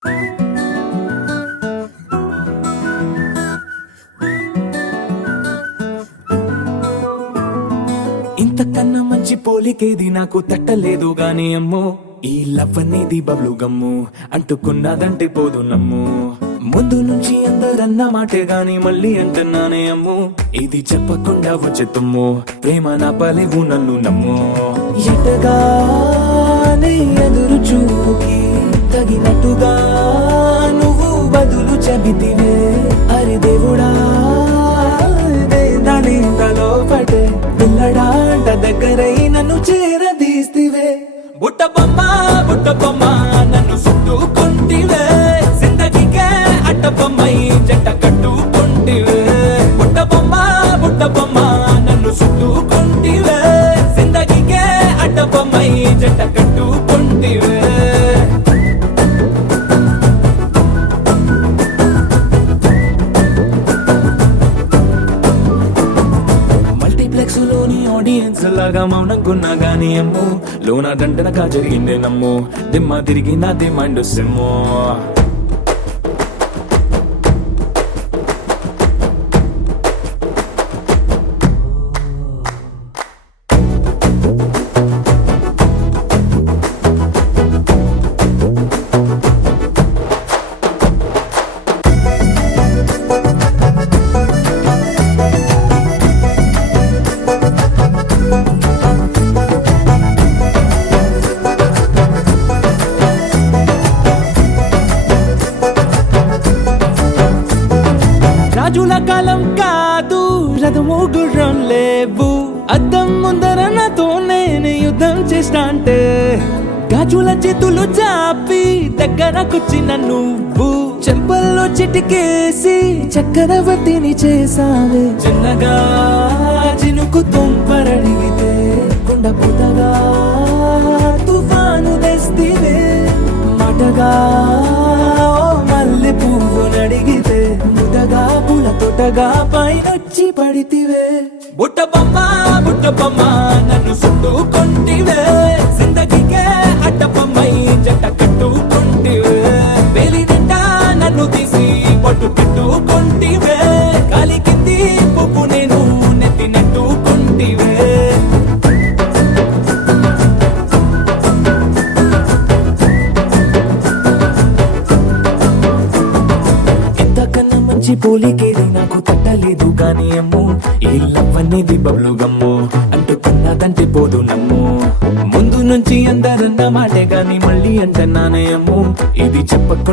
ఇంతకన్నా మంచి పోలికేది నాకు తట్టలేదు గాని అమ్మో, ఈ లవ్ అనేది బబ్లు గమ్ము, అంటుకున్నదంటే పోదు నమ్ము. ముందు నుంచి అందరన్న మాటే గాని మళ్ళీ అంటున్నానే అమ్ము, ఇది చెప్పకుండా వచ్చే తుమ్ము, ప్రేమ నా పలేవు నన్ను నమ్ము. ఎటగానే ఎదురు చూకి తగినట్టుగా నువ్వు బదులు చెబితివే, అరే దేవుడా దాని లోపటే పిల్లడాంట దగ్గరై నన్ను చేరదీస్తివే. బుట్ట బొమ్మ నన్ను చుట్టుకుంటివే, జిందగీకే అట్ట బొమ్మై జంట కట్టుకుంటివే. బుట్ట బొమ్మ నన్ను చుట్టుకుంటివే, జిందగీకే అట్ట బొమ్మై జంట కట్టుకుంటివే. లోని ఆడియన్స్ లాగా మౌనంకున్నా గానీ అమ్ము, లోన దండనగా జరిగిందే నమ్ము, దిమ్మ తిరిగి నాదే మైండ్ సిమ్ము. రాజుల కాలం కాదు, రథము గుర్రం లేవు, అద్దం ముందర నాతో నేను యుద్ధం చేస్తా అంటే, గాజుల చేతులు చాపి దగ్గరకొచ్చిన నువ్వు, చెంపల్లో చిటికేసి చక్రవర్తిని చేసావే. చిన్నగా చినుకు తుంపరడిగితే కొండ పుతగా తుఫాను తెస్తివే, మాటగా మల్లె పువ్వు నడిగితే ముదగా పూల తోటగా పైనొచ్చి పడితివే. బుట్ట బొమ్మ నన్ను చుట్టుకుంటివే, జిందగీకే అడ్డ బొమ్మై జంట కట్టుకుంటివే. వేలి నిండా నన్ను తీసి పట్టు పెట్టుకుంటివే, గాలి కింది పువ్వు నేను నెత్తి నెట్టుకుంటివే. మంచి పోలికేది నాకు తట్టలేదు గాని అమ్ము, ఈ లవ్ అనేది బబ్లు గమ్ము, అంటుకున్నదంటే పోదు నమ్ము. ముందు నుంచి అందరన్న మాటే గాని మళ్ళీ అంటున్నానే అమ్ము, ఇది చెప్పకుండా